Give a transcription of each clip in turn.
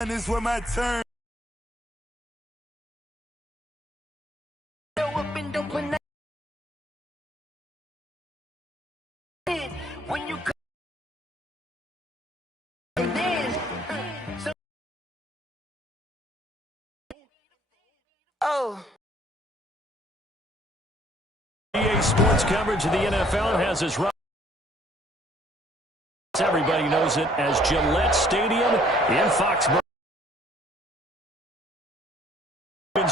And this was my turn. When you EA Sports coverage of the NFL has us right. Everybody knows it as Gillette Stadium in Foxborough.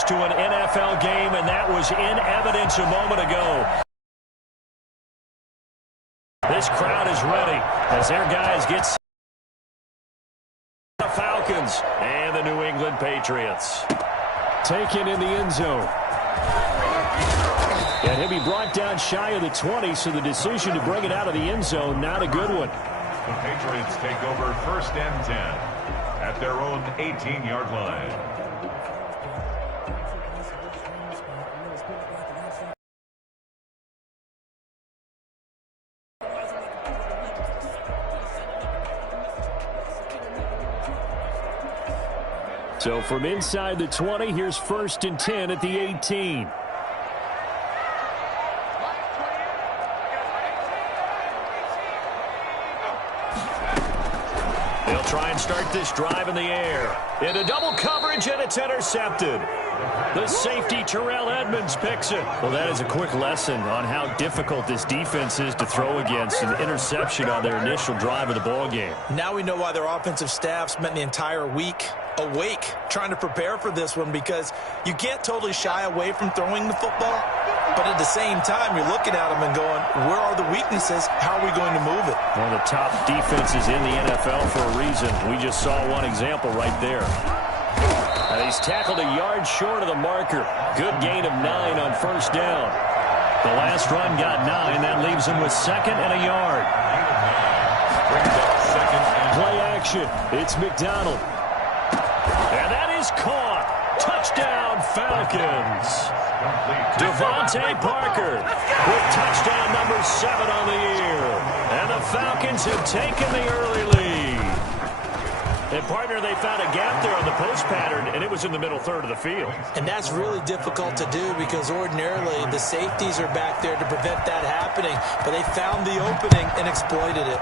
To an NFL game, and that was in evidence a moment ago. This crowd is ready as their guys get the Falcons and the New England Patriots. Taken in the end zone. And he'll be brought down shy of the 20, so the decision to bring it out of the end zone, not a good one. The Patriots take over 1st and 10 at their own 18-yard line. So from inside the 20, here's 1st and 10 at the 18. They'll try and start this drive in the air. Into double coverage, and it's intercepted. The safety, Terrell Edmonds, picks it. Well, that is a quick lesson on how difficult this defense is to throw against. An interception on their initial drive of the ballgame. Now we know why their offensive staff spent the entire week awake trying to prepare for this one, because you can't totally shy away from throwing the football, but at the same time you're looking at them and going, where are the weaknesses? How are we going to move it? One of the top defenses in the NFL for a reason. We just saw one example right there. And he's tackled a yard short of the marker. Good gain of 9 on 1st down. The last run got 9. That leaves him with 2nd and a yard. Play action. It's McDonald. And that is caught. Touchdown, Falcons. Devontae Parker with touchdown number 7 on the year. And the Falcons have taken the early lead. And, partner, they found a gap there on the post pattern, and it was in the middle third of the field. And that's really difficult to do, because ordinarily the safeties are back there to prevent that happening. But they found the opening and exploited it.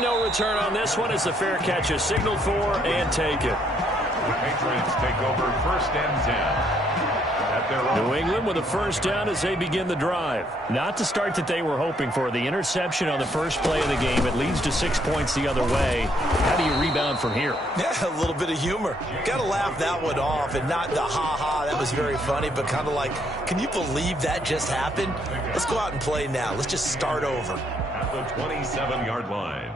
No return on this one as the fair catch is signaled for and taken. The Patriots take over 1st and 10 at their own. New England with a 1st down as they begin the drive. Not the start that they were hoping for. The interception on the first play of the game. It leads to 6 points the other way. How do you rebound from here? Yeah, a little bit of humor. Got to laugh that one off, and not the ha-ha. That was very funny, but kind of like, can you believe that just happened? Let's go out and play now. Let's just start over. At the 27-yard line.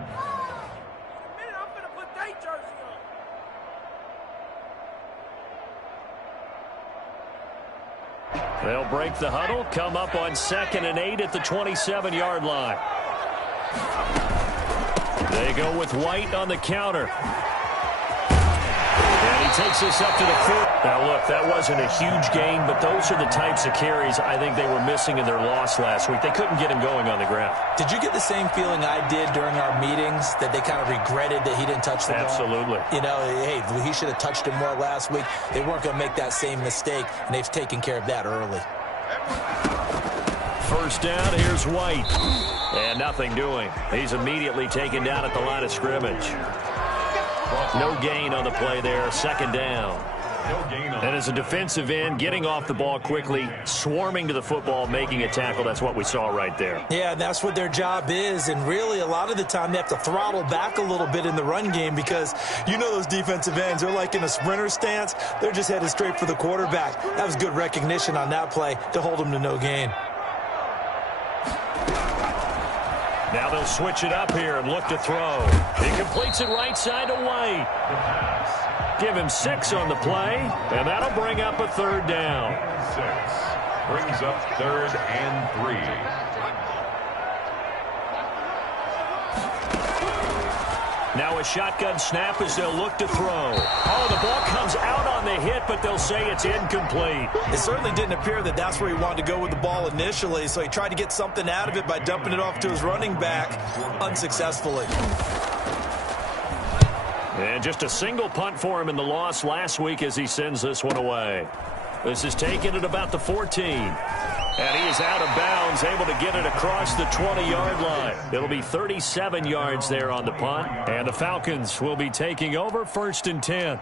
They'll break the huddle, come up on 2nd and 8 at the 27-yard line. They go with White on the counter. And he takes us up to the 4. Now, look, that wasn't a huge gain, but those are the types of carries I think they were missing in their loss last week. They couldn't get him going on the ground. Did you get the same feeling I did during our meetings, that they kind of regretted that he didn't touch the ball? Absolutely. You know, hey, he should have touched him more last week. They weren't going to make that same mistake, and they've taken care of that early. 1st down, here's White. And nothing doing. He's immediately taken down at the line of scrimmage. No gain on the play there, 2nd down. And as a defensive end, getting off the ball quickly, swarming to the football, making a tackle, that's what we saw right there. Yeah, that's what their job is, and really a lot of the time they have to throttle back a little bit in the run game, because you know those defensive ends, they're like in a sprinter stance. They're just headed straight for the quarterback. That was good recognition on that play to hold them to no gain. Now they'll switch it up here and look to throw. He completes it right side to White. Give him 6 on the play, and that'll bring up a 3rd down. 6 brings up 3rd and 3. Now a shotgun snap as they'll look to throw. Oh, the ball comes out on the hit, but they'll say it's incomplete. It certainly didn't appear that that's where he wanted to go with the ball initially, so he tried to get something out of it by dumping it off to his running back unsuccessfully. And just a single punt for him in the loss last week as he sends this one away. This is taken at about the 14. And he is out of bounds, able to get it across the 20-yard line. It'll be 37 yards there on the punt. And the Falcons will be taking over 1st and 10.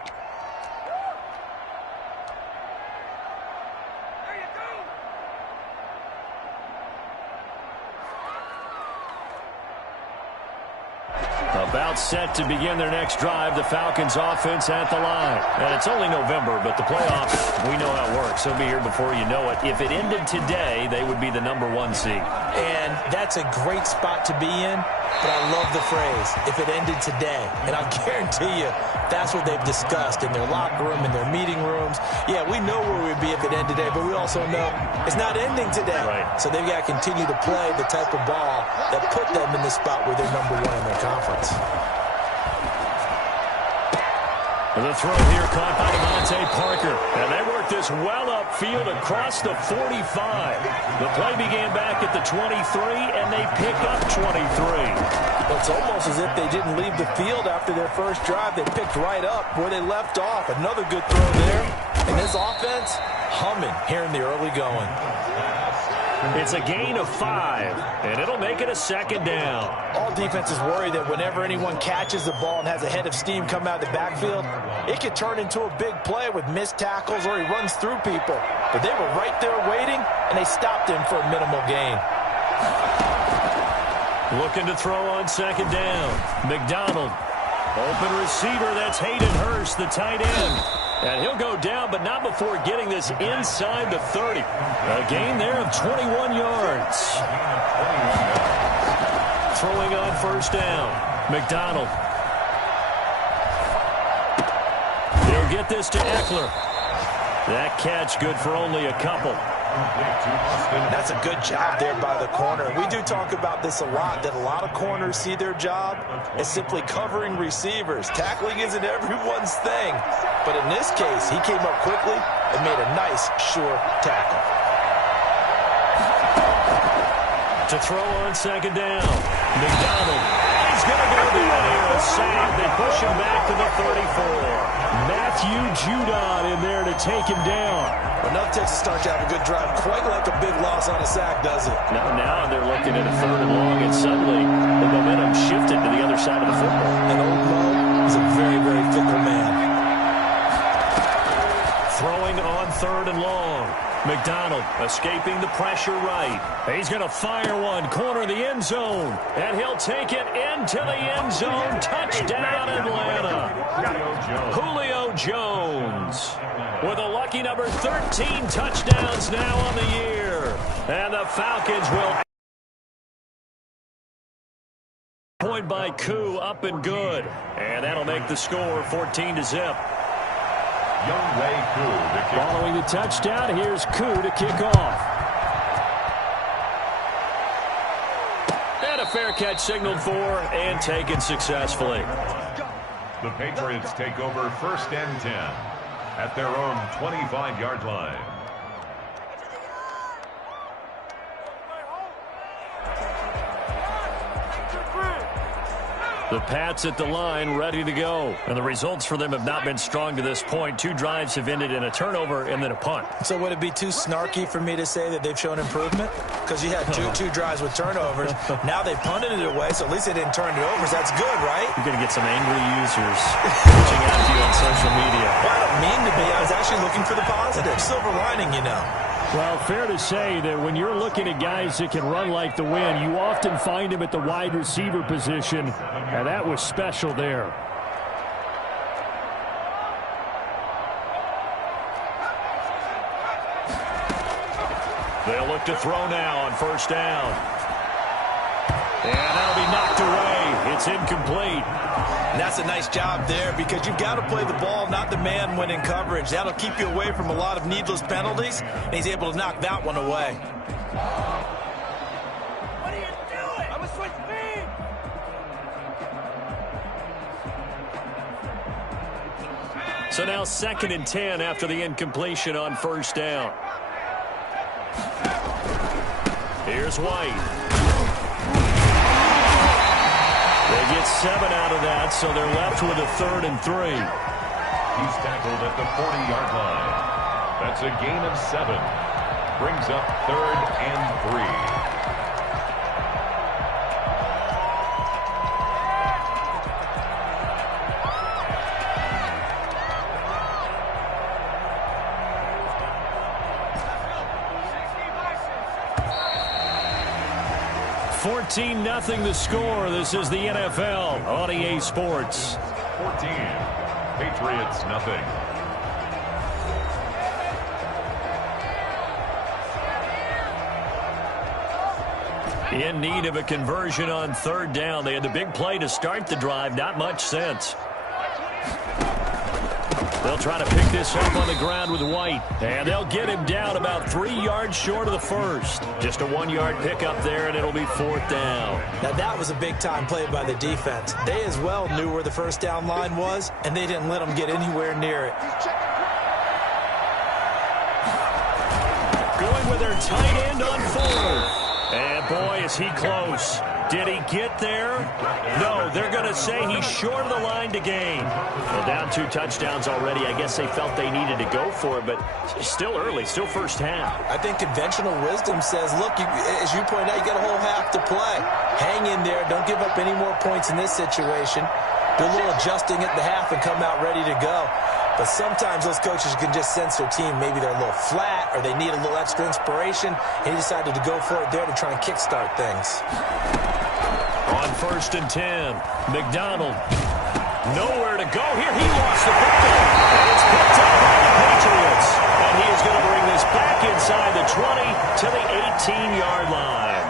About set to begin their next drive, the Falcons offense at the line. And it's only November, but the playoffs, we know how it works. They'll be here before you know it. If it ended today, they would be the #1 seed. And that's a great spot to be in, but I love the phrase, if it ended today. And I guarantee you, that's what they've discussed in their locker room, in their meeting rooms. Yeah, we know where we'd be if it ended today, but we also know it's not ending today. Right. So they've got to continue to play the type of ball that put them in the spot where they're #1 in their conference. The throw here caught by Devontae Parker. And they work this well upfield across the 45. The play began back at the 23, and they pick up 23. It's almost as if they didn't leave the field after their first drive. They picked right up where they left off. Another good throw there. And this offense humming here in the early going. It's a gain of 5, and it'll make it a 2nd down. All defenses worry that whenever anyone catches the ball and has a head of steam come out of the backfield, it could turn into a big play with missed tackles or he runs through people. But they were right there waiting, and they stopped him for a minimal gain. Looking to throw on 2nd down. McDonald. Open receiver, that's Hayden Hurst, the tight end. And he'll go down, but not before getting this inside the 30. A gain there of 21 yards. Throwing on 1st down. McDonald. He'll get this to Eckler. That catch good for only a couple. That's a good job there by the corner. We do talk about this a lot, that a lot of corners see their job as simply covering receivers. Tackling isn't everyone's thing. But in this case, he came up quickly and made a nice, sure tackle. To throw on 2nd down. McDonald. He's going to go down here. A save. They push him back to the 34. Matthew Judon in there to take him down. Enough Texas start to have a good drive. Quite like a big loss on a sack, does it? Now they're looking at a 3rd and long, and suddenly the momentum shifted to the other side of the football. And old Mo is a very, very fickle man. Throwing on 3rd and long. McDonald escaping the pressure right. He's going to fire one, corner the end zone. And he'll take it into the end zone. Touchdown, Atlanta. Julio Jones with a lucky number 13 touchdowns now on the year. And the Falcons will... Point by Koo, up and good. And that'll make the score 14-0. Following the touchdown, here's Koo to kick off. And a fair catch signaled for and taken successfully. The Patriots take over 1st and 10 at their own 25-yard line. The Pats at the line, ready to go. And the results for them have not been strong to this point. 2 drives have ended in a turnover and then a punt. So would it be too snarky for me to say that they've shown improvement? Because you had two drives with turnovers. Now they've punted it away, so at least they didn't turn it over. So that's good, right? You're going to get some angry users reaching out to you on social media. Well, I don't mean to be. I was actually looking for the positive. Silver lining, you know. Well, fair to say that when you're looking at guys that can run like the wind, you often find them at the wide receiver position, and that was special there. They'll look to throw now on 1st down. And that'll be knocked away. It's incomplete. And that's a nice job there because you've got to play the ball, not the man when in coverage. That'll keep you away from a lot of needless penalties, and he's able to knock that one away. What are you doing? I'm a switch speed. So now 2nd and 10 after the incompletion on 1st down. Here's White. They They get 7 out of that, so they're left with a 3rd and 3. He's tackled at the 40-yard line. That's a gain of 7. Brings up 3rd and 3. Nothing the score. This is the NFL on EA Sports. 14. Patriots nothing. In need of a conversion on 3rd down. They had the big play to start the drive. Not much sense. They'll try to pick this up on the ground with White. And they'll get him down about 3 yards short of the first. Just a 1-yard pickup there, and it'll be 4th down. Now, that was a big-time play by the defense. They as well knew where the first down line was, and they didn't let them get anywhere near it. Going with their tight end on 4th. And, boy, is he close. Did he get there? No, they're going to say he's short of the line to gain. Well, down 2 touchdowns already. I guess they felt they needed to go for it, but still early, still first half. I think conventional wisdom says, look, as you pointed out, you got a whole half to play. Hang in there. Don't give up any more points in this situation. Do a little adjusting at the half and come out ready to go. But sometimes those coaches can just sense their team. Maybe they're a little flat or they need a little extra inspiration. And he decided to go for it there to try and kickstart things. On 1st and 10, McDonald. Nowhere to go here. He lost the football. And it's picked up by the Patriots. And he is going to bring this back inside the 20 to the 18-yard line.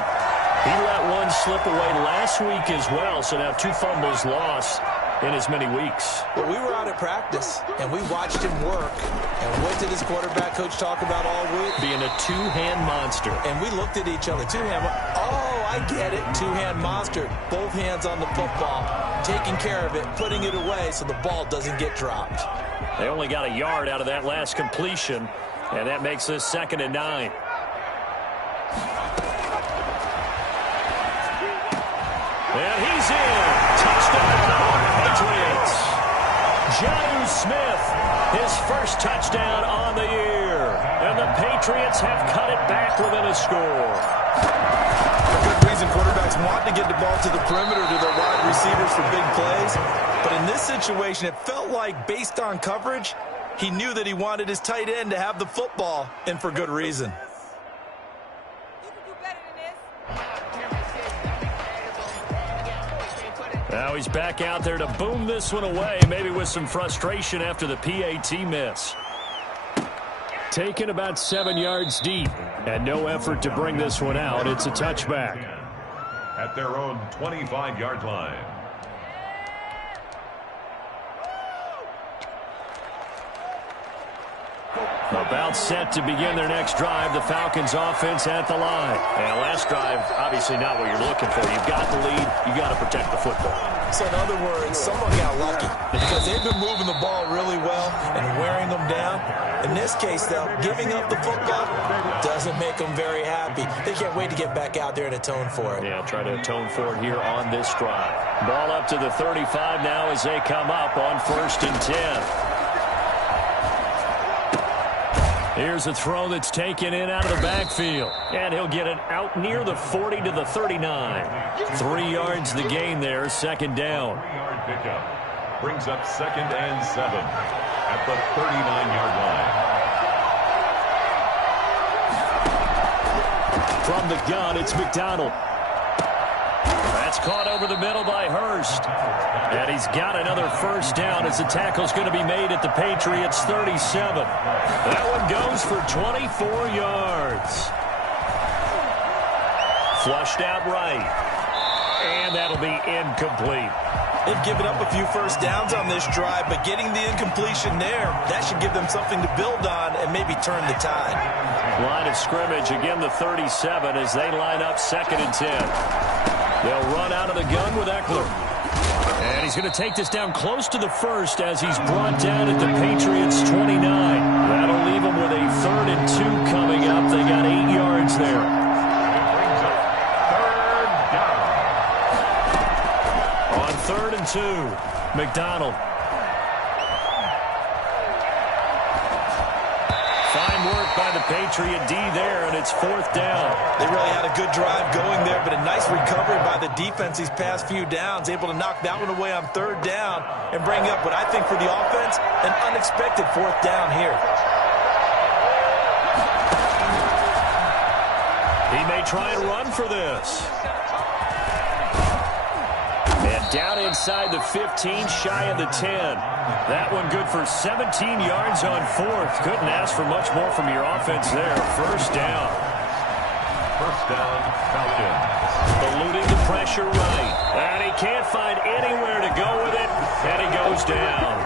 He let one slip away last week as well. So now 2 fumbles lost in as many weeks. Well, we were out at practice, and we watched him work. And what did his quarterback coach talk about all week? Being a 2-hand monster. And we looked at each other. 2-hand. Oh, I get it. 2-hand monster. Both hands on the football, taking care of it, putting it away so the ball doesn't get dropped. They only got a yard out of that last completion, and that makes this 2nd and 9. And he's in. Touchdown, Patriots. Jonnu Smith, his first touchdown on the year. And the Patriots have cut it back within a score. For good reason, quarterbacks want to get the ball to the perimeter to their wide receivers for big plays. But in this situation, it felt like, based on coverage, he knew that he wanted his tight end to have the football, and for good reason. Now he's back out there to boom this one away, maybe with some frustration after the PAT miss. Taken about 7 yards deep, and no effort to bring this one out. It's a touchback. At their own 25-yard line. About set to begin their next drive. The Falcons offense at the line. And last drive, obviously not what you're looking for. You've got the lead. You've got to protect the football. So in other words, someone got lucky because they've been moving the ball really well and wearing them down. In this case, though, giving up the football doesn't make them very happy. They can't wait to get back out there and atone for it. Yeah, try to atone for it here on this drive. Ball up to the 35 now as they come up on 1st and 10. Here's a throw that's taken in out of the backfield. And he'll get it out near the 40 to the 39. 3 yards the gain there, 2nd down. 3-yard pickup. Brings up 2nd and 7 at the 39-yard line. From the gun, it's McDonald. That's caught over the middle by Hurst. And he's got another first down as the tackle's going to be made at the Patriots' 37. That one goes for 24 yards. Flushed out right. And that'll be incomplete. They've given up a few first downs on this drive, but getting the incompletion there, that should give them something to build on and maybe turn the tide. Line of scrimmage, again the 37 as they line up 2nd and 10. They'll run out of the gun with Eckler. And he's going to take this down close to the first as he's brought down at the Patriots' 29. That'll leave them with a 3rd and 2 coming up. They got 8 yards there. It brings up 3rd down. On and 2. McDonald. Fine work by the Patriot D there, and it's 4th down. They really had a good drive going there, but a nice recovery by the defense these past few downs, able to knock that one away on 3rd down and bring up what I think for the offense, an unexpected 4th down here. He may try and run for this. And down inside the 15, shy of the 10. That one good for 17 yards on 4th. Couldn't ask for much more from your offense there. 1st down. 1st down, Falcons. Eluding the pressure right. And he can't find anywhere to go with it. And he goes down.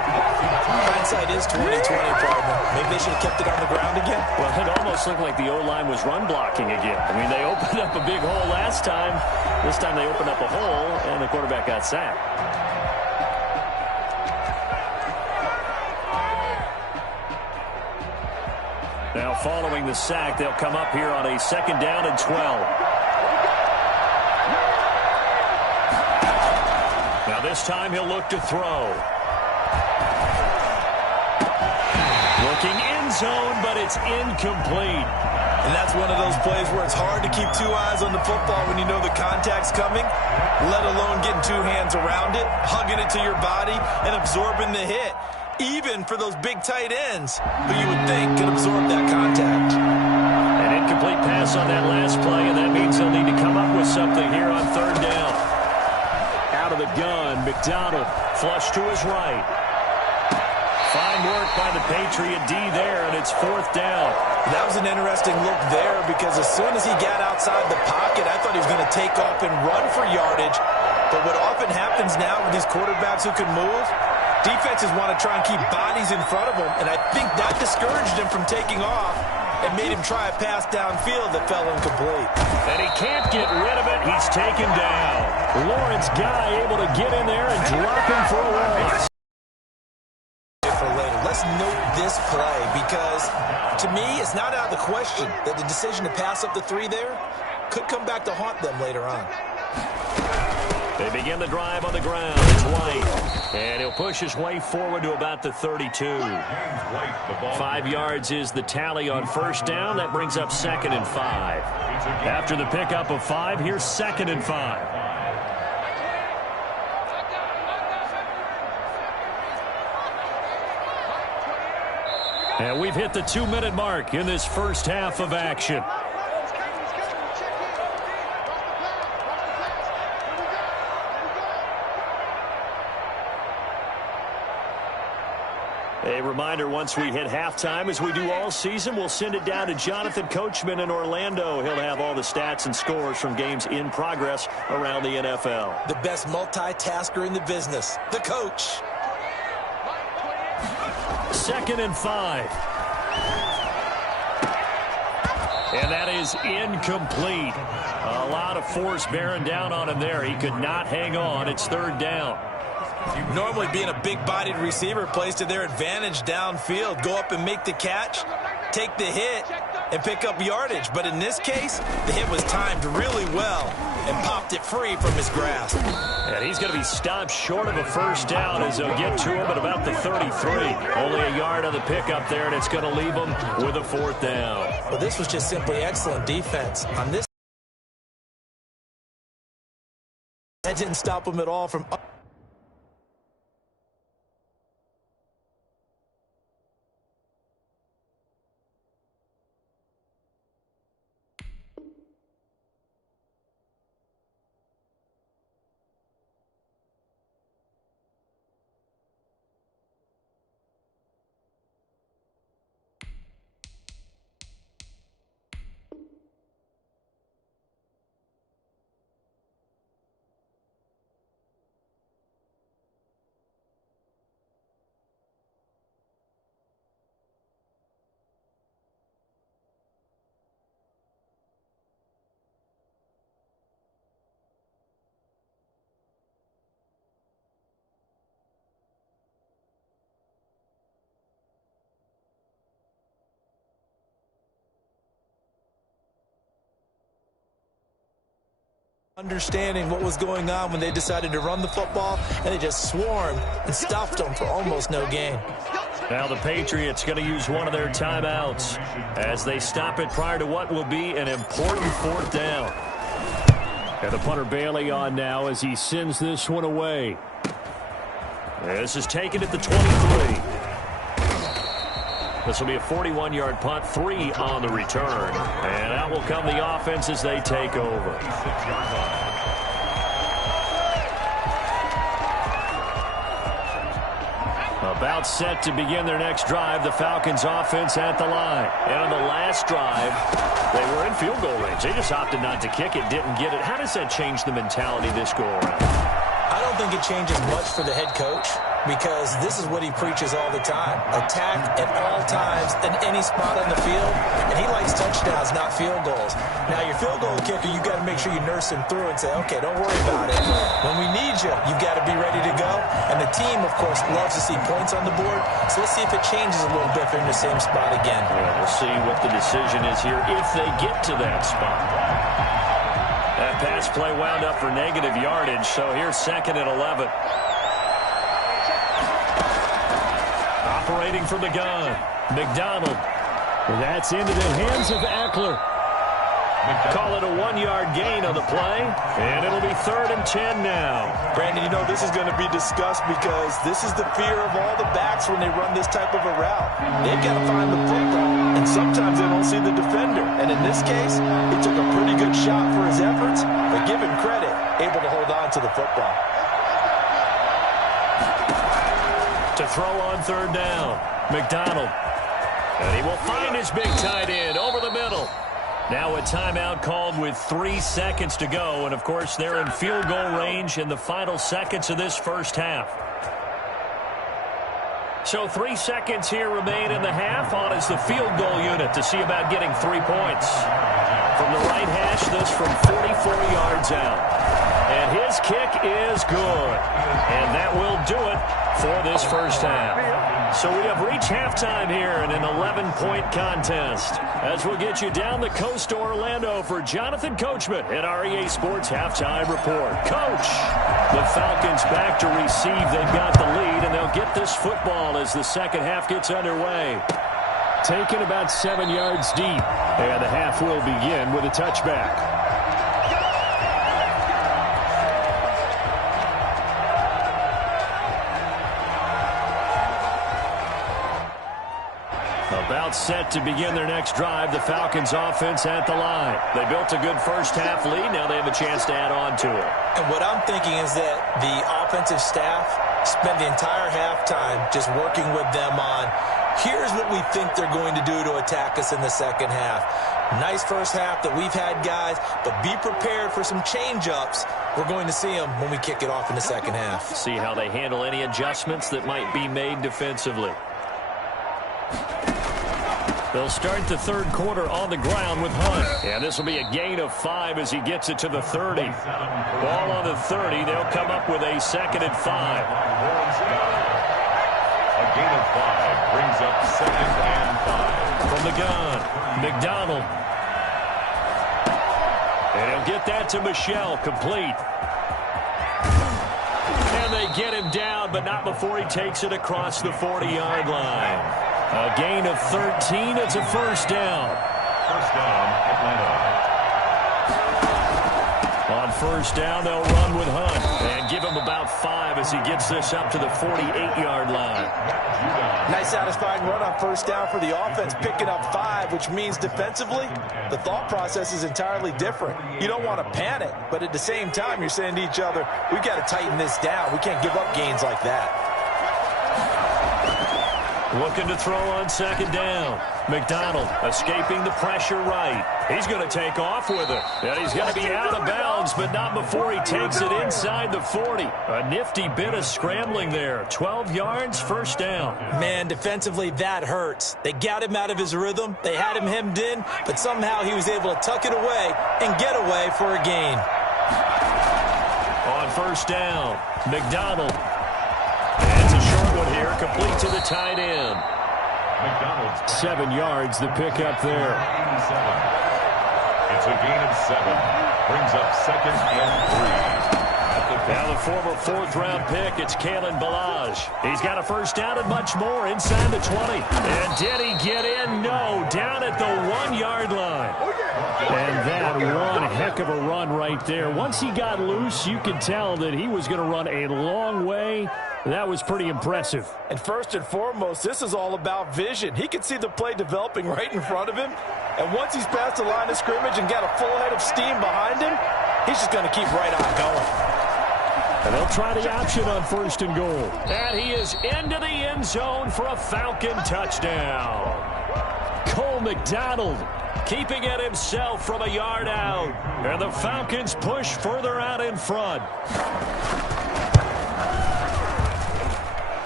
Hindsight is 20/20, partner. Maybe they should have kept it on the ground again. Well, it almost looked like the O-line was run blocking again. I mean, they opened up a big hole last time. This time they opened up a hole, and the quarterback got sacked. Now, following the sack, they'll come up here on a 2nd down and 12. Now, this time he'll look to throw. Looking end zone, but it's incomplete. And that's one of those plays where it's hard to keep 2 eyes on the football when you know the contact's coming, let alone getting 2 hands around it, hugging it to your body, and absorbing the hit. Even for those big tight ends who you would think could absorb that contact. An incomplete pass on that last play, and that means they'll need to come up with something here on 3rd down. Out of the gun, McDonald flush to his right. Fine work by the Patriot D there, and it's 4th down. That was an interesting look there because as soon as he got outside the pocket, I thought he was going to take off and run for yardage. But what often happens now with these quarterbacks who can move, defenses want to try and keep bodies in front of them, and I think that discouraged him from taking off and made him try a pass downfield that fell incomplete. And he can't get rid of it. He's taken down. Lawrence Guy able to get in there and drop him for a loss. For later, let's note this play because, to me, it's not out of the question that the decision to pass up the 3 there could come back to haunt them later on. They begin the drive on the ground. It's White. And he'll push his way forward to about the 32. 5 yards is the tally on 1st down. That brings up 2nd and 5. After the pickup of 5, here's 2nd and 5. And we've hit the 2-minute mark in this first half of action. A reminder, once we hit halftime, as we do all season, we'll send it down to Jonathan Coachman in Orlando. He'll have all the stats and scores from games in progress around the NFL. The best multitasker in the business, the coach. 2nd and 5. And that is incomplete. A lot of force bearing down on him there. He could not hang on. It's 3rd down. Normally being a big-bodied receiver plays to their advantage downfield. Go up and make the catch, take the hit, and pick up yardage. But in this case, the hit was timed really well and popped it free from his grasp. And he's going to be stopped short of a 1st down as they'll get to him at about the 33. Only a yard on the pickup there, and it's going to leave him with a 4th down. Well, this was just simply excellent defense. On this, that didn't stop him at all from... Understanding what was going on when they decided to run the football, and they just swarmed and stuffed them for almost no gain. Now the Patriots going to use one of their timeouts as they stop it prior to what will be an important fourth down. And the punter Bailey on now as he sends this one away. This is taken at the 23. This will be a 41-yard punt, 3 on the return. And out will come the offense as they take over. About set to begin their next drive, the Falcons offense at the line. And on the last drive, they were in field goal range. They just opted not to kick it, didn't get it. How does that change the mentality this go around? I don't think it changes much for the head coach, because this is what he preaches all the time. Attack at all times in any spot on the field, and he likes touchdowns, not field goals. Now, your field goal kicker, you got to make sure you nurse him through and say, okay, don't worry about it. When we need you, you've got to be ready to go. And the team, of course, loves to see points on the board, so let's see if it changes a little bit if they're in the same spot again. Yeah, we'll see what the decision is here if they get to that spot. That pass play wound up for negative yardage, so here's 2nd and 11. Operating from the gun, McDonald. That's into the hands of Eckler. Call it a 1-yard gain on the play, and it'll be 3rd and 10 now. Brandon, you know this is going to be discussed because this is the fear of all the backs when they run this type of a route. They've got to find the football, and sometimes they don't see the defender. And in this case, he took a pretty good shot for his efforts, but give him credit, able to hold on to the football. To throw on 3rd down, McDonald. And he will find his big tight end over the middle. Now a timeout called with 3 seconds to go. And, of course, they're in field goal range in the final seconds of this first half. So 3 seconds here remain in the half. On is the field goal unit to see about getting 3 points. From the right hash, this from 44 yards out. And his kick is good. And that will do it for this first half. So we have reached halftime here in an 11-point contest. As we'll get you down the coast to Orlando for Jonathan Coachman at our EA Sports Halftime Report. Coach, the Falcons back to receive. They've got the lead, and they'll get this football as the second half gets underway. Taken about 7 yards deep, and the half will begin with a touchback. About set to begin their next drive, the Falcons offense at the line. They built a good first half lead. Now they have a chance to add on to it. And what I'm thinking is that the offensive staff spent the entire halftime just working with them on, here's what we think they're going to do to attack us in the second half. Nice first half that we've had, guys, but be prepared for some change-ups. We're going to see them when we kick it off in the second half. See how they handle any adjustments that might be made defensively. They'll start the third quarter on the ground with Hunt. And this will be a gain of 5 as he gets it to the 30. Ball on the 30. They'll come up with a 2nd and 5. A gain of 5 brings up 2nd and 5. From the gun, McDonald. And he'll get that to Michelle, complete. And they get him down, but not before he takes it across the 40-yard line. A gain of 13. It's a first down. First down, Atlanta. On first down, they'll run with Hunt and give him about 5 as he gets this up to the 48-yard line. Nice satisfying run on first down for the offense, picking up 5, which means defensively, the thought process is entirely different. You don't want to panic, but at the same time, you're saying to each other, we've got to tighten this down. We can't give up gains like that. Looking to throw on second down. McDonald escaping the pressure right. He's going to take off with it. And he's going to be out of bounds, but not before he takes it inside the 40. A nifty bit of scrambling there. 12 yards, first down. Man, defensively, that hurts. They got him out of his rhythm. They had him hemmed in, but somehow he was able to tuck it away and get away for a gain. On first down, McDonald. It's a short one here, complete to the tight end. 7 yards, the pickup there. It's a gain of 7. Brings up 2nd and 3. Now the former 4th-round pick, it's Kalen Ballage. He's got a first down and much more inside the 20. And did he get in? No, down at the 1-yard line. And that one heck of a run right there. Once he got loose, you could tell that he was going to run a long way. That was pretty impressive. And first and foremost, this is all about vision. He could see the play developing right in front of him. And once he's past the line of scrimmage and got a full head of steam behind him, he's just going to keep right on going. And they'll try the option on 1st and goal. And he is into the end zone for a Falcon touchdown. Cole McDonald keeping it himself from a yard out. And the Falcons push further out in front.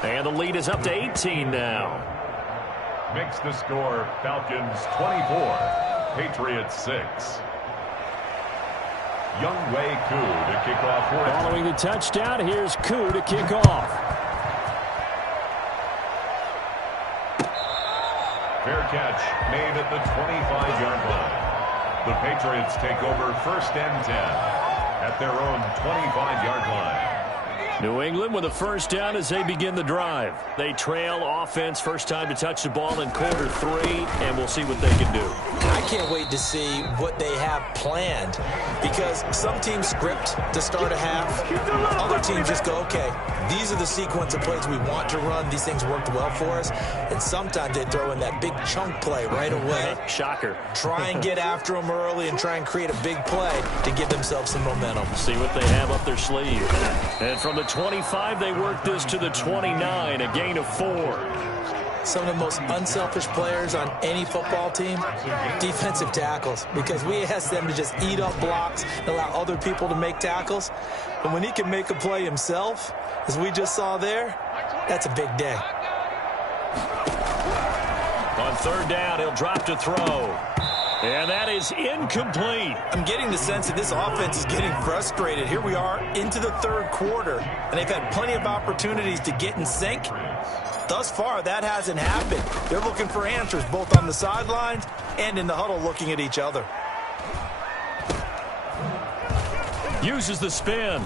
And the lead is up to 18 now. Makes the score Falcons 24, Patriots 6. Younghoe Koo to kick off for it. Following the touchdown, here's Koo to kick off. Fair catch made at the 25-yard line. The Patriots take over 1st and 10 at their own 25-yard line. New England with a first down as they begin the drive. They trail offense, first time to touch the ball in quarter 3, and we'll see what they can do. I can't wait to see what they have planned, because some teams script to start a half. Other teams just go, okay, these are the sequence of plays we want to run. These things worked well for us. And sometimes they throw in that big chunk play right away. Shocker. Try and get after them early and try and create a big play to give themselves some momentum. See what they have up their sleeve. And from the 25, they work this to the 29, a gain of 4. Some of the most unselfish players on any football team, defensive tackles, because we ask them to just eat up blocks and allow other people to make tackles. And when he can make a play himself, as we just saw there, that's a big day. On 3rd down, he'll drop to throw. And that is incomplete. I'm getting the sense that this offense is getting frustrated. Here we are into the 3rd quarter, and they've had plenty of opportunities to get in sync. Thus far, that hasn't happened. They're looking for answers both on the sidelines and in the huddle looking at each other. Uses the spin.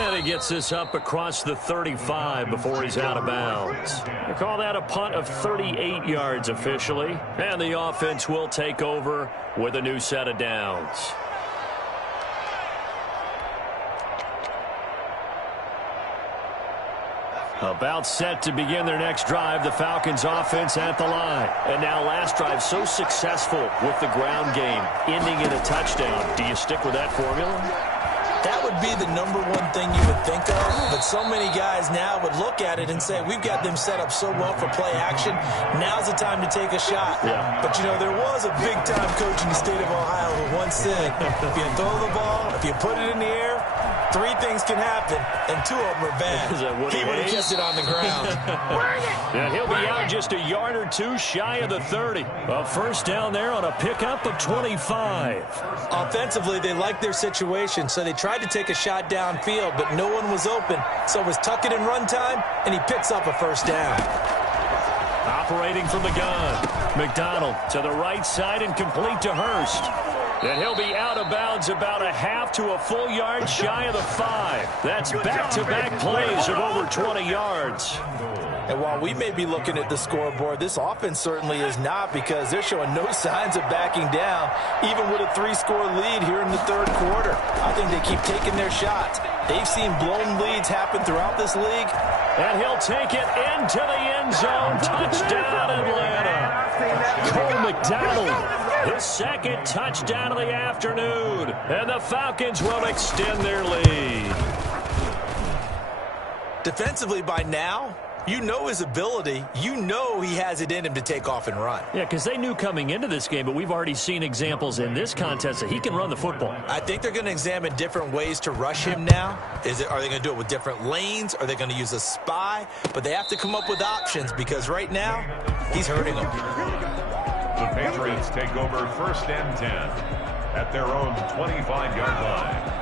And he gets this up across the 35 before he's out of bounds. They call that a punt of 38 yards officially. And the offense will take over with a new set of downs. About set to begin their next drive, the Falcons offense at the line. And now last drive so successful with the ground game, ending in a touchdown. Do you stick with that formula? That would be the number one thing you would think of, but so many guys now would look at it and say, we've got them set up so well for play action, now's the time to take a shot. Yeah. But, you know, there was a big-time coach in the state of Ohio who once said, if you throw the ball, if you put it in the air, 3 things can happen, and 2 of them are bad. He would have kept it on the ground. And he'll be out just a yard or 2 shy of the 30. A first down there on a pickup of 25. Offensively, they liked their situation, so they tried to take a shot downfield, but no one was open. So it was tuck it in run time, and he picks up a first down. Operating from the gun. McDonald to the right side and complete to Hurst. And he'll be out of bounds about a half to a full yard shy of the 5. That's back-to-back plays of over 20 yards. And while we may be looking at the scoreboard, this offense certainly is not, because they're showing no signs of backing down, even with a 3-score lead here in the 3rd quarter. I think they keep taking their shots. They've seen blown leads happen throughout this league. And he'll take it into the end zone. Touchdown, Atlanta. Cole McDonald, his 2nd touchdown of the afternoon. And the Falcons will extend their lead. Defensively by now, you know his ability. You know he has it in him to take off and run. Yeah, because they knew coming into this game, but we've already seen examples in this contest that he can run the football. I think they're going to examine different ways to rush him now. Are they going to do it with different lanes? Are they going to use a spy? But they have to come up with options, because right now, he's hurting them. The Patriots take over 1st and 10 at their own 25-yard line.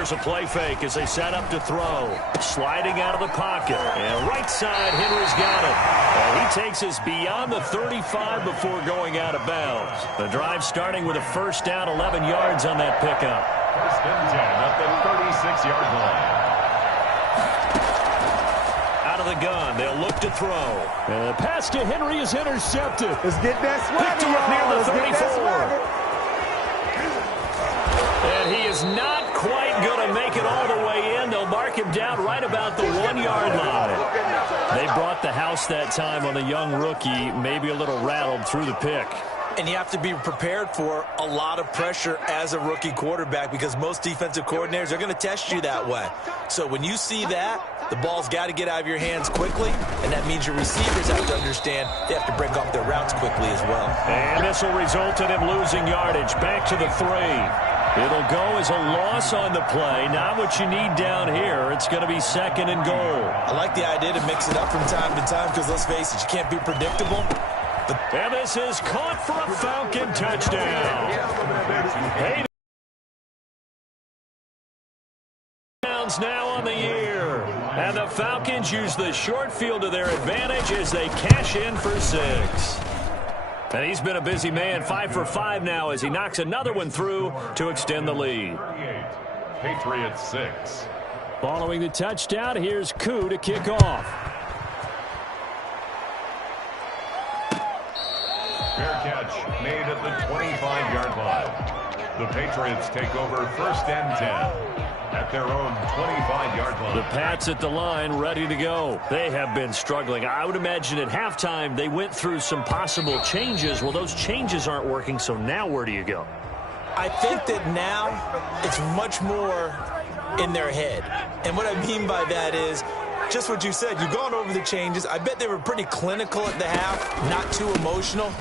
Here's a play fake as they set up to throw. Sliding out of the pocket. And right side, Henry's got it. And he takes us beyond the 35 before going out of bounds. The drive starting with a first down, 11 yards on that pickup. First and 10 at the 36-yard line. Out of the gun, they'll look to throw. And the pass to Henry is intercepted. Let's get that swagger, Picked off near the Let's get that 34. swagger. And he is not quite going to make it all the way in. They'll mark him down right about the 1-yard line. They brought the house that time on the young rookie, maybe a little rattled through the pick. And you have to be prepared for a lot of pressure as a rookie quarterback because most defensive coordinators are going to test you that way. So when you see that, the ball's got to get out of your hands quickly, and that means your receivers have to understand they have to break off their routes quickly as well. And this will result in him losing yardage. Back to the 3. It'll go as a loss on the play. Not what you need down here. It's going to be second and goal. I like the idea to mix it up from time to time because, let's face it, you can't be predictable. And this is caught for a Falcon touchdown. Hey, downs now on the year. And the Falcons use the short field to their advantage as they cash in for 6. And he's been a busy man, 5 for 5 now as he knocks another one through to extend the lead. Patriots 6. Following the touchdown, here's Koo to kick off. Fair catch made at the 25-yard line. The Patriots take over first and 10 at their own 25-yard line. The Pats at the line ready to go. They have been struggling. I would imagine at halftime they went through some possible changes. Well, those changes aren't working, so now where do you go? I think that now it's much more in their head. And what I mean by that is just what you said. You've gone over the changes. I bet they were pretty clinical at the half, not too emotional.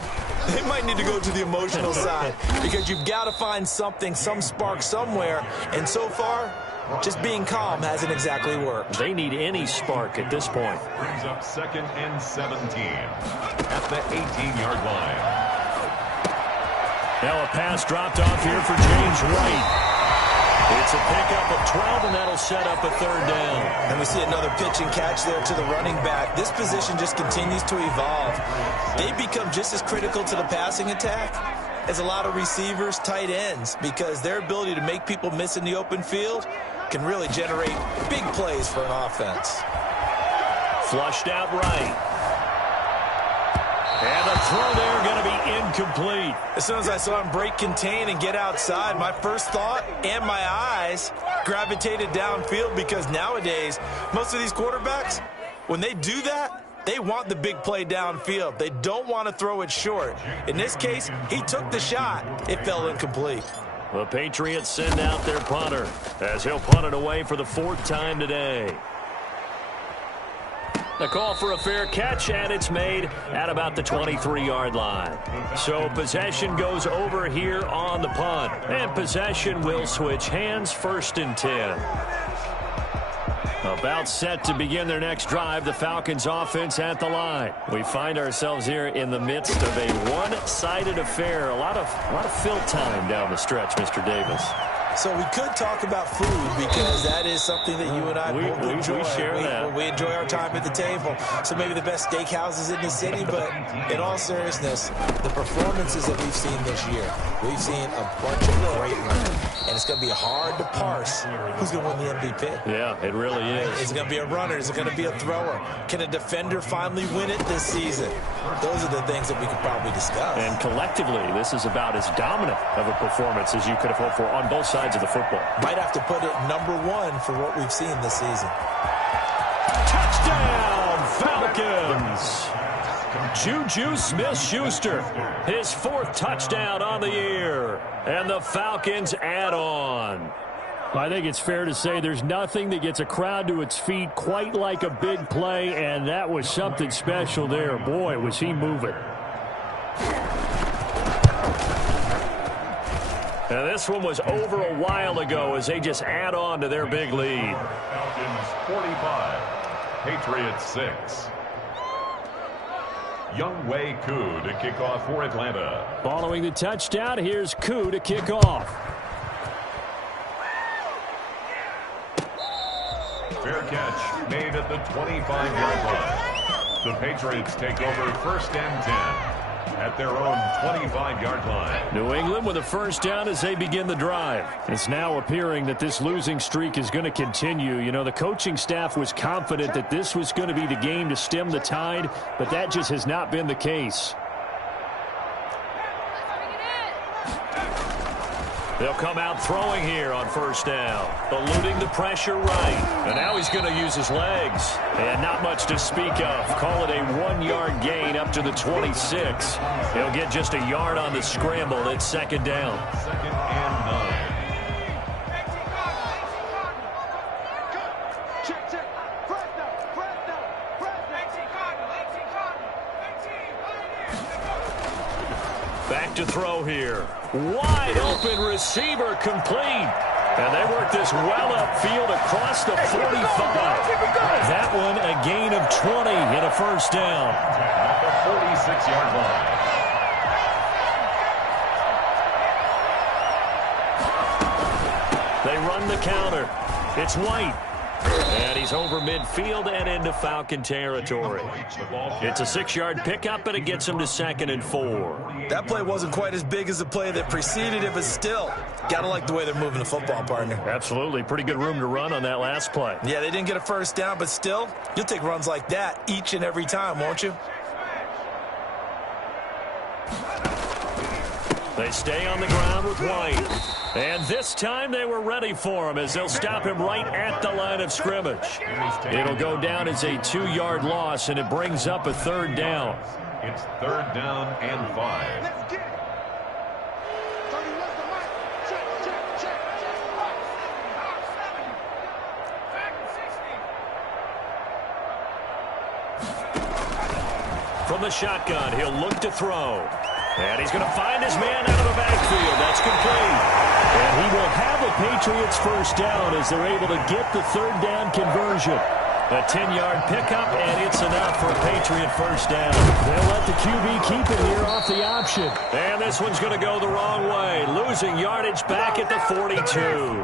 They might need to go to the emotional side because you've got to find something, some spark somewhere. And so far, just being calm hasn't exactly worked. They need any spark at this point. Brings up second and 17 at the 18-yard line. Now a pass dropped off here for James White. It's a pickup of 12, and that'll set up a third down. And we see another pitch and catch there to the running back. This position just continues to evolve. They become just as critical to the passing attack as a lot of receivers, tight ends, because their ability to make people miss in the open field can really generate big plays for an offense. Flushed out right. And the throw there going to be incomplete. As soon as I saw him break contain and get outside, my first thought and my eyes gravitated downfield because nowadays, most of these quarterbacks, when they do that, they want the big play downfield. They don't want to throw it short. In this case, he took the shot. It fell incomplete. The Patriots send out their punter as he'll punt it away for the 4th time today. The call for a fair catch, and it's made at about the 23-yard line. So possession goes over here on the punt. And possession will switch hands, 1st and 10. About set to begin their next drive, the Falcons offense at the line. We find ourselves here in the midst of a one-sided affair. A lot of fill time down the stretch, Mr. Davis. So we could talk about food because that is something that you and I both enjoy. We share that. We enjoy our time at the table. So maybe the best steakhouses in the city, but in all seriousness, the performances that we've seen this year, we've seen a bunch of great running. And it's going to be hard to parse who's going to win the MVP. Yeah, it really is. Is it going to be a runner? Is it going to be a thrower? Can a defender finally win it this season? Those are the things that we could probably discuss. And collectively, this is about as dominant of a performance as you could have hoped for on both sides of the football. Might have to put it #1 for what we've seen this season. Touchdown, Falcons! Juju Smith-Schuster, his 4th touchdown on the year. And the Falcons add on. I think it's fair to say there's nothing that gets a crowd to its feet quite like a big play, and that was something special there. Boy, was he moving. And this one was over a while ago as they just add on to their big lead. Falcons 45, Patriots 6. Younghoe Koo to kick off for Atlanta. Following the touchdown, here's Koo to kick off. Fair catch made at the 25-yard line. The Patriots take over first and 10 at their own 25-yard line. New England with a first down as they begin the drive. It's now appearing that this losing streak is going to continue. You know, the coaching staff was confident that this was going to be the game to stem the tide, but that just has not been the case. They'll come out throwing here on first down, eluding the pressure right. And now he's going to use his legs. And not much to speak of. Call it a 1-yard gain up to the 26. He'll get just a yard on the scramble. It's second down. Second and 9. Back to throw here. Wide open receiver complete. And they work this well upfield across the 45. That one a gain of 20 and a first down. At the 46-yard line. They run the counter. It's White. And he's over midfield and into Falcon territory. It's a 6-yard pickup, and it gets him to 2nd and 4. That play wasn't quite as big as the play that preceded it, but still, got to like the way they're moving the football, partner. Absolutely. Pretty good room to run on that last play. Yeah, they didn't get a first down, but still, you'll take runs like that each and every time, won't you? They stay on the ground with White. And this time they were ready for him as they'll stop him right at the line of scrimmage. It'll go down as a 2-yard loss, and it brings up a third down. It's third down and 5. From the shotgun, he'll look to throw. And he's going to find his man out of the backfield. That's complete. And he will have the Patriots first down as they're able to get the third down conversion. A 10-yard pickup, and it's enough for a Patriot first down. They'll let the QB keep it here off the option. And this one's going to go the wrong way, losing yardage back at the 42.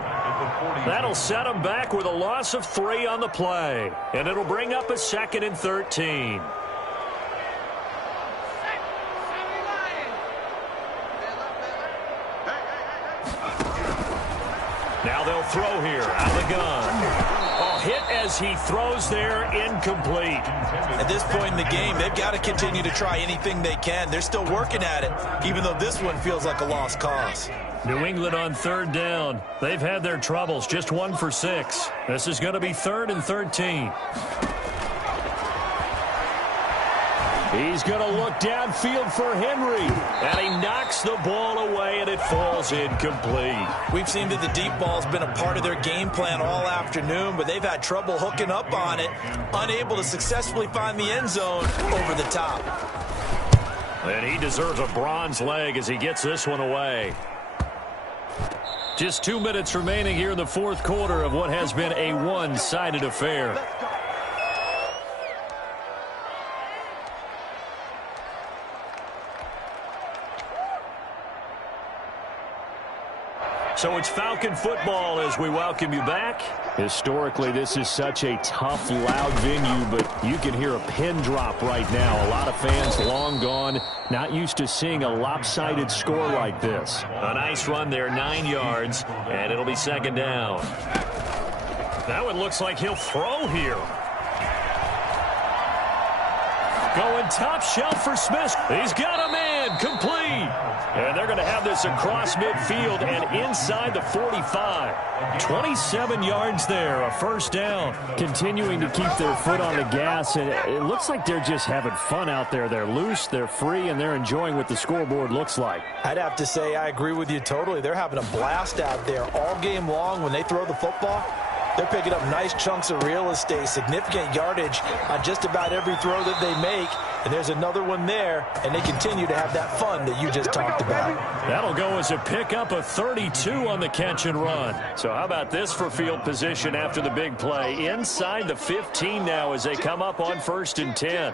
That'll set him back with a loss of 3 on the play. And it'll bring up a 2nd and 13. Now they'll throw here out of the gun. A hit as he throws there, incomplete. At this point in the game, they've got to continue to try anything they can. They're still working at it, even though this one feels like a lost cause. New England on third down. They've had their troubles, just 1 for 6. This is going to be 3rd and 13. He's going to look downfield for Henry. And he knocks the ball away, and it falls incomplete. We've seen that the deep ball's been a part of their game plan all afternoon, but they've had trouble hooking up on it, unable to successfully find the end zone over the top. And he deserves a bronze leg as he gets this one away. Just 2 minutes remaining here in the fourth quarter of what has been a one-sided affair. So it's Falcon football as we welcome you back. Historically, this is such a tough, loud venue, but you can hear a pin drop right now. A lot of fans long gone, not used to seeing a lopsided score like this. A nice run there, 9 yards, and it'll be 2nd down. Now it looks like he'll throw here. Going top shelf for Smith. He's got a man, complete. And they're going to have this across midfield and inside the 45. 27 yards there, a first down. Continuing to keep their foot on the gas, and it looks like they're just having fun out there. They're loose, they're free, and they're enjoying what the scoreboard looks like. I'd have to say I agree with you totally. They're having a blast out there all game long when they throw the football. They're picking up nice chunks of real estate, significant yardage on just about every throw that they make. And there's another one there, and they continue to have that fun that you just talked about. That'll go as a pickup of 32 on the catch and run. So how about this for field position after the big play? Inside the 15 now as they come up on 1st and 10.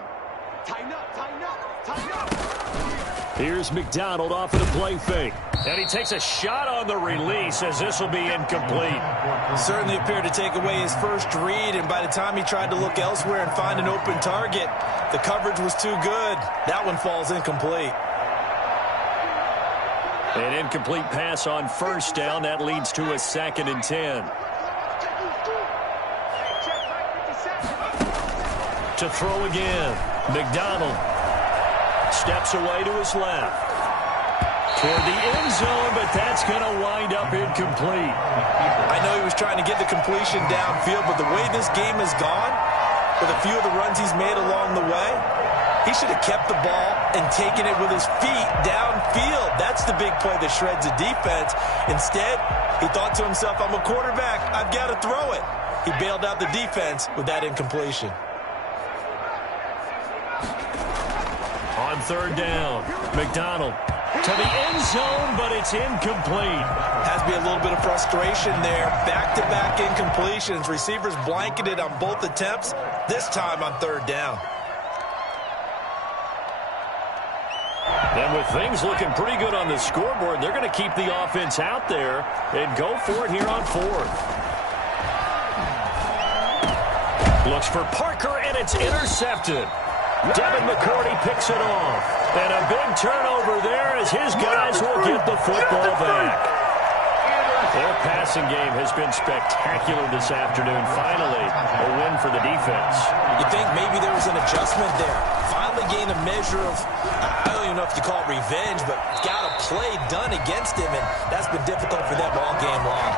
Here's McDonald off of the play fake. And he takes a shot on the release as this will be incomplete. Certainly appeared to take away his first read, and by the time he tried to look elsewhere and find an open target, the coverage was too good. That one falls incomplete. An incomplete pass on first down. That leads to a 2nd and 10. To throw again. McDonald steps away to his left. Toward the end zone, but that's going to wind up incomplete. I know he was trying to get the completion downfield, but the way this game has gone, with a few of the runs he's made along the way, he should have kept the ball and taken it with his feet downfield. That's the big play that shreds the defense. Instead, he thought to himself, I'm a quarterback. I've got to throw it. He bailed out the defense with that incompletion. On 3rd down, McDonald to the end zone, but it's incomplete. Has to be a little bit of frustration there. Back-to-back incompletions. Receivers blanketed on both attempts, this time on 3rd down. And with things looking pretty good on the scoreboard, they're going to keep the offense out there and go for it here on 4th. Looks for Parker, and it's intercepted. Devin McCourty picks it off. And a big turnover there as his guys will get the football back. Their passing game has been spectacular this afternoon. Finally, a win for the defense. You think maybe there was an adjustment there. Finally gained a measure of, I don't even know if you call it revenge, but got a play done against him, and that's been difficult for them all game long.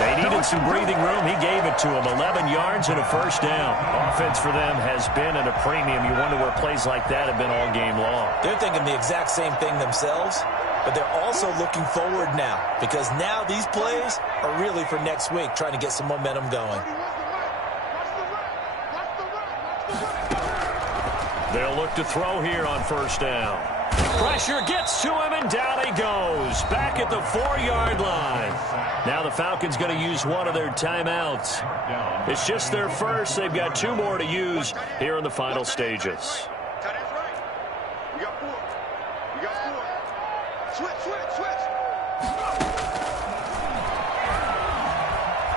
They needed some breathing room. He gave it to them. 11 yards and a 1st down. Offense for them has been at a premium. You wonder where plays like that have been all game long. They're thinking the exact same thing themselves, but they're also looking forward now, because now these plays are really for next week, trying to get some momentum going. They'll look to throw here on 1st down. Pressure gets to him, and down he goes. Back at the 4-yard line. Now the Falcons going to use one of their timeouts. It's just their first. They've got 2 more to use here in the final stages.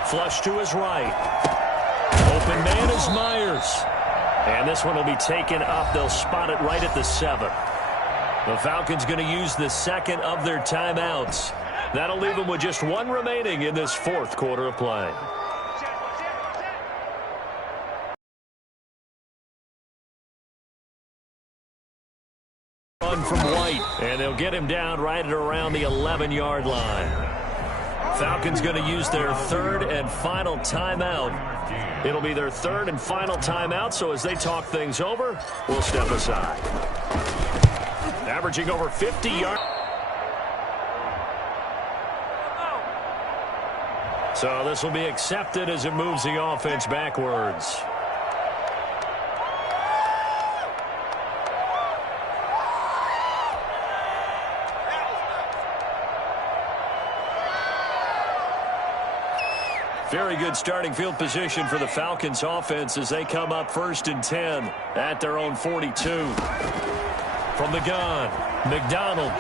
Flush to his right. Open man is Myers. And this one will be taken up. They'll spot it right at the 7. The Falcons going to use the 2nd of their timeouts. That'll leave them with just 1 remaining in this 4th quarter of play. Run from White, and they'll get him down right at around the 11-yard line. Falcons going to use their 3rd and final timeout. It'll be their 3rd and final timeout, so as they talk things over, we'll step aside. Averaging over 50 yards. So this will be accepted as it moves the offense backwards. Very good starting field position for the Falcons offense as they come up 1st and 10 at their own 42. From the gun, McDonald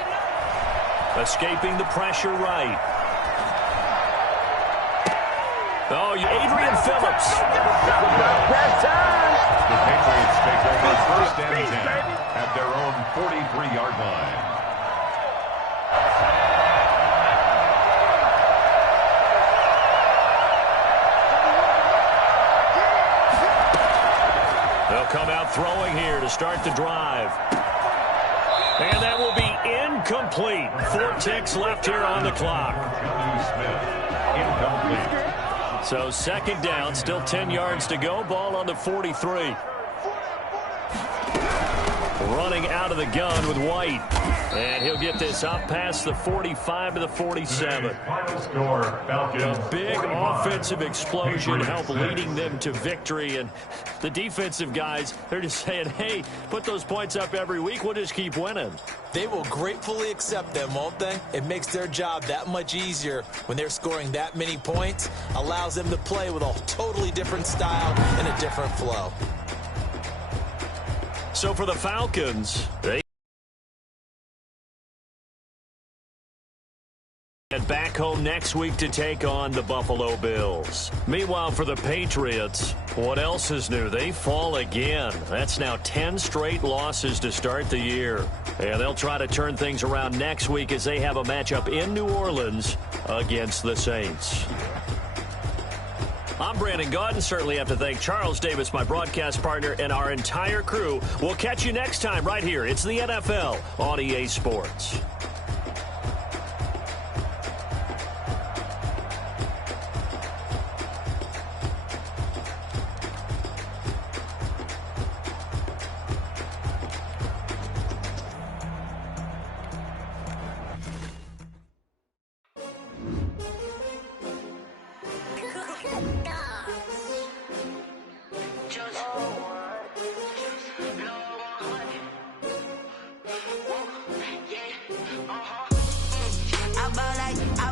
escaping the pressure right. Oh, Adrian Phillips. The Patriots take over 1st and 10 at their own 43-yard line. They'll come out throwing here to start the drive. And that will be incomplete. 4 ticks left here on the clock. Incomplete. So 2nd down, still 10 yards to go. Ball on the 43. Running out of the gun with White. And he'll get this up past the 45 to the 47. Final score, Falcons. A big offensive explosion helped leading them to victory. And the defensive guys, they're just saying, hey, put those points up every week. We'll just keep winning. They will gratefully accept them, won't they? It makes their job that much easier when they're scoring that many points. Allows them to play with a totally different style and a different flow. So for the Falcons, they back home next week to take on the Buffalo Bills. Meanwhile, for the Patriots, what else is new? They fall again. That's now 10 straight losses to start the year. And they'll try to turn things around next week as they have a matchup in New Orleans against the Saints. I'm Brandon Gaudin. Certainly have to thank Charles Davis, my broadcast partner, and our entire crew. We'll catch you next time right here. It's the NFL on EA Sports. I ball like